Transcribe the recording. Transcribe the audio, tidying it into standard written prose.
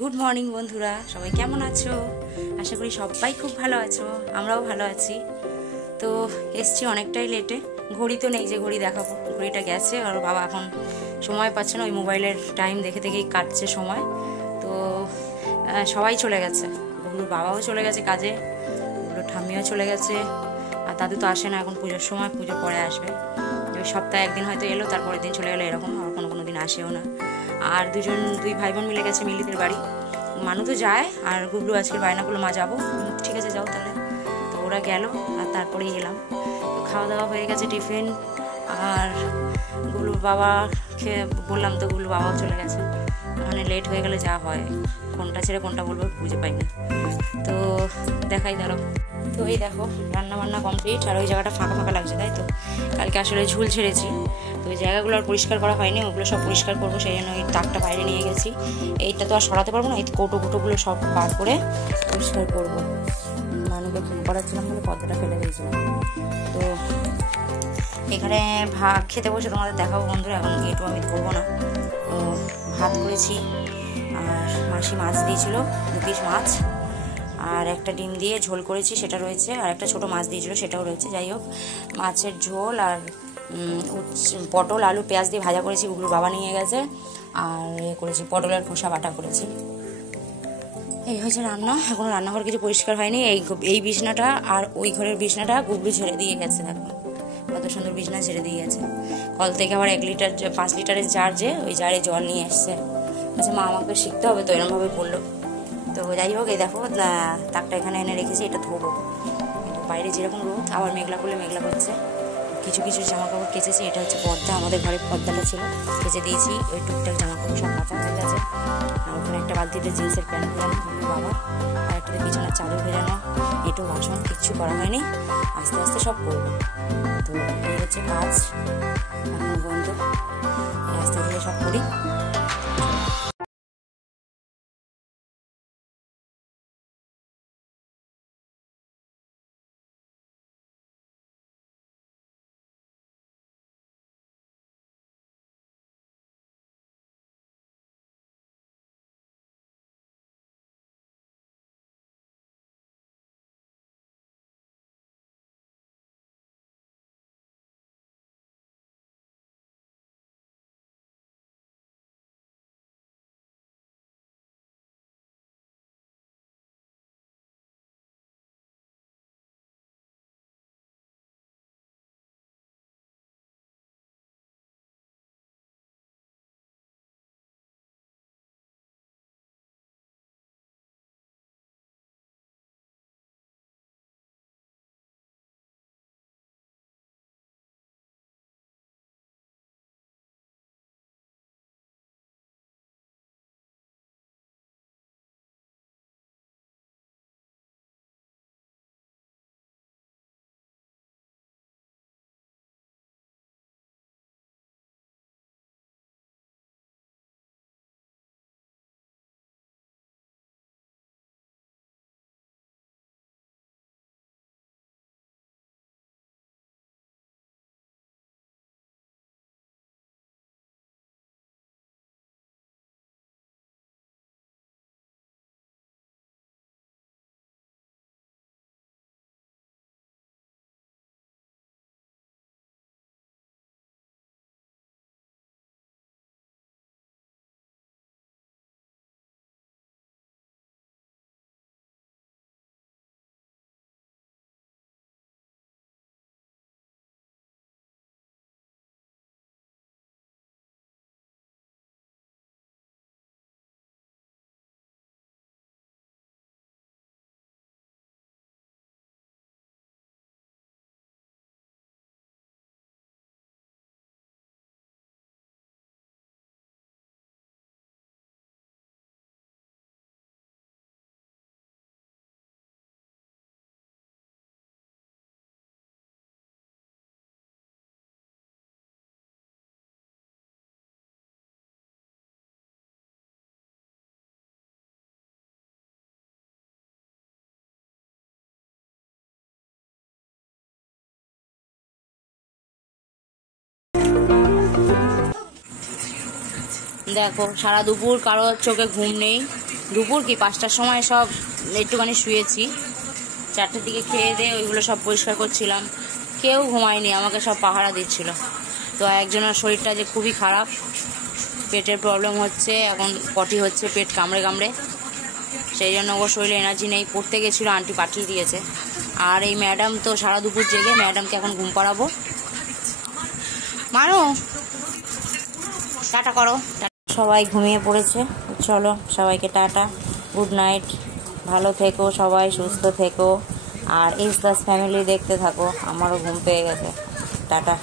Good morning বন্ধুরা, সবাই কেমন আছো? আশা করি সবাই খুব ভালো আছো, আমরাও ভালো আছি। তো এসছি অনেকটাই লেটে, ঘড়ি তো নেই যে ঘড়ি দেখাবো, ঘড়িটা গেছে। আর বাবা এখন সময় পাচ্ছে না, ওই মোবাইলের টাইম দেখে দেখেই কাটছে সময়। তো সবাই চলে গেছে, গুগলুর বাবাও চলে গেছে কাজে, গুগলুর ঠাম্মিও চলে গেছে। আর দাদু তো আসে না এখন, পুজোর সময়, পুজোর পরে আসবে। ওই সপ্তাহে একদিন হয়তো এলো, তারপরের দিন চলে গেলো, এরকম। আর কোনো দিন আসেও না। আর দুই ভাই বোন মিলে গেছে মিলিদের বাড়ি। মানু তো যায়, আর গুবলু আজকে বায়না করলো, মা যাবো। ঠিক আছে, যাও তাহলে। তো ওরা গেল, আর তারপরেই এলাম। তো খাওয়া দাওয়া হয়ে গেছে, টিফিন। আর গুবলুর বাবা খেয়ে বললাম তো, গুবলুর বাবাও চলে গেছে। মানে লেট হয়ে গেলে যা হয়, কোনটা ছেড়ে কোনটা বলবো বুঝে পাই না। তো দেখাই দাঁড়াও। তো এই দেখো, রান্না বান্না কমপ্লিট। আর ওই জায়গাটা ফাঁকা ফাঁকা লাগছে, তাই তো। কালকে আসলে ঝুল ছেড়েছি, তো ওই জায়গাগুলো আর পরিষ্কার করা হয়নি, ওগুলো সব পরিষ্কার করবো। সেই জন্য ওই তাকটা বাইরে নিয়ে গেছি। এইটা তো আর সরাতে পারবো না, এই কোটো কুটোগুলো সব বার করে পরিষ্কার করবো। মানুষকে ঘুম করাচ্ছিলাম বলে পর্দাটা ফেলে দিয়েছিলাম। তো এখানে ভাত খেতে বসে তোমাদের দেখাবো বন্ধুরা, এখন এটু আমি ধরবো না। তো ভাত করেছি, আর মাসি মাছ দিয়েছিল, 2 পিস মাছ, আর একটা ডিম দিয়ে ঝোল করেছি, সেটা রয়েছে। আর একটা ছোটো মাছ দিয়েছিল, সেটাও রয়েছে। যাই হোক, মাছের ঝোল আর পটল আলু পেঁয়াজ দিয়ে ভাজা করেছি, ওগুলো বাবা নিয়ে গেছে। আর করেছি পটলের খোসা বাটা করেছি। এই হয়েছে রান্না। এখনো রান্নাঘর কিছু পরিষ্কার হয়নি। এই বিছনাটা আর ওই ঘরের বিছনাটা গুবলু ঝেড়ে দিয়ে গেছে, দেখো কত সুন্দর বিছনা ঝেড়ে দিয়ে গেছে। কল থেকে আবার 5 লিটারের জার, যে ওই জারে জল নিয়ে এসছে। আচ্ছা, মা আমাকে শিখতে হবে তো, এরমভাবে বললো। তো যাই হোক, এই দেখো তাকটা এখানে এনে রেখেছি, এটা ধোবো। কিন্তু বাইরে যেরকম রোদ, আবার মেঘলা করলে মেঘলা করছে। কিছু কিছু জামা কাপড় কেচেছি, এটা হচ্ছে পর্দা, আমাদের ঘরে পর্দাটা ছিল, কেচে দিয়েছি। ওই টুকটাক জামা কাপড় সব কাঁচা হয়ে গেছে। আর ওখানে একটা বালতিতে জিন্সের প্যান্ট ভেজানো বাবা, আর একটাতে বিছানার চাদর ভেজানো, এটু বাসন কিচ্ছু করা হয়নি, আস্তে আস্তে সব করবো। তো এই হচ্ছে কাজ এখন বন্ধ, আস্তে আস্তে সব করি। দেখো সারা দুপুর কারোর চোখে ঘুম নেই। দুপুর কি 5টার সময় সব একটুখানি শুয়েছি, 4টের দিকে খেয়ে দিয়ে ওইগুলো সব পরিষ্কার করছিলাম। কেউ ঘুমায়নি, আমাকে সব পাহারা দিচ্ছিল। তো একজনের শরীরটা যে খুবই খারাপ, পেটের প্রবলেম হচ্ছে, এখন পটি হচ্ছে, পেট কামড়ে কামড়ে, সেই জন্য ওর শরীরে এনার্জি নেই। পড়তে গেছিলো, আন্টি পাঠিয়ে দিয়েছে। আর এই ম্যাডাম তো সারা দুপুর জেগে, ম্যাডামকে এখন ঘুম পাড়াবো। মানো টাটা করো। সবাই ঘুমিয়ে পড়েছে, চলো সবাইকে টাটা, গুড নাইট, ভালো থেকো সবাই, সুস্থ থেকো। আর এস দাস ফ্যামিলি দেখতে থাকো, আমারও ঘুম পেয়ে গেছে, টাটা।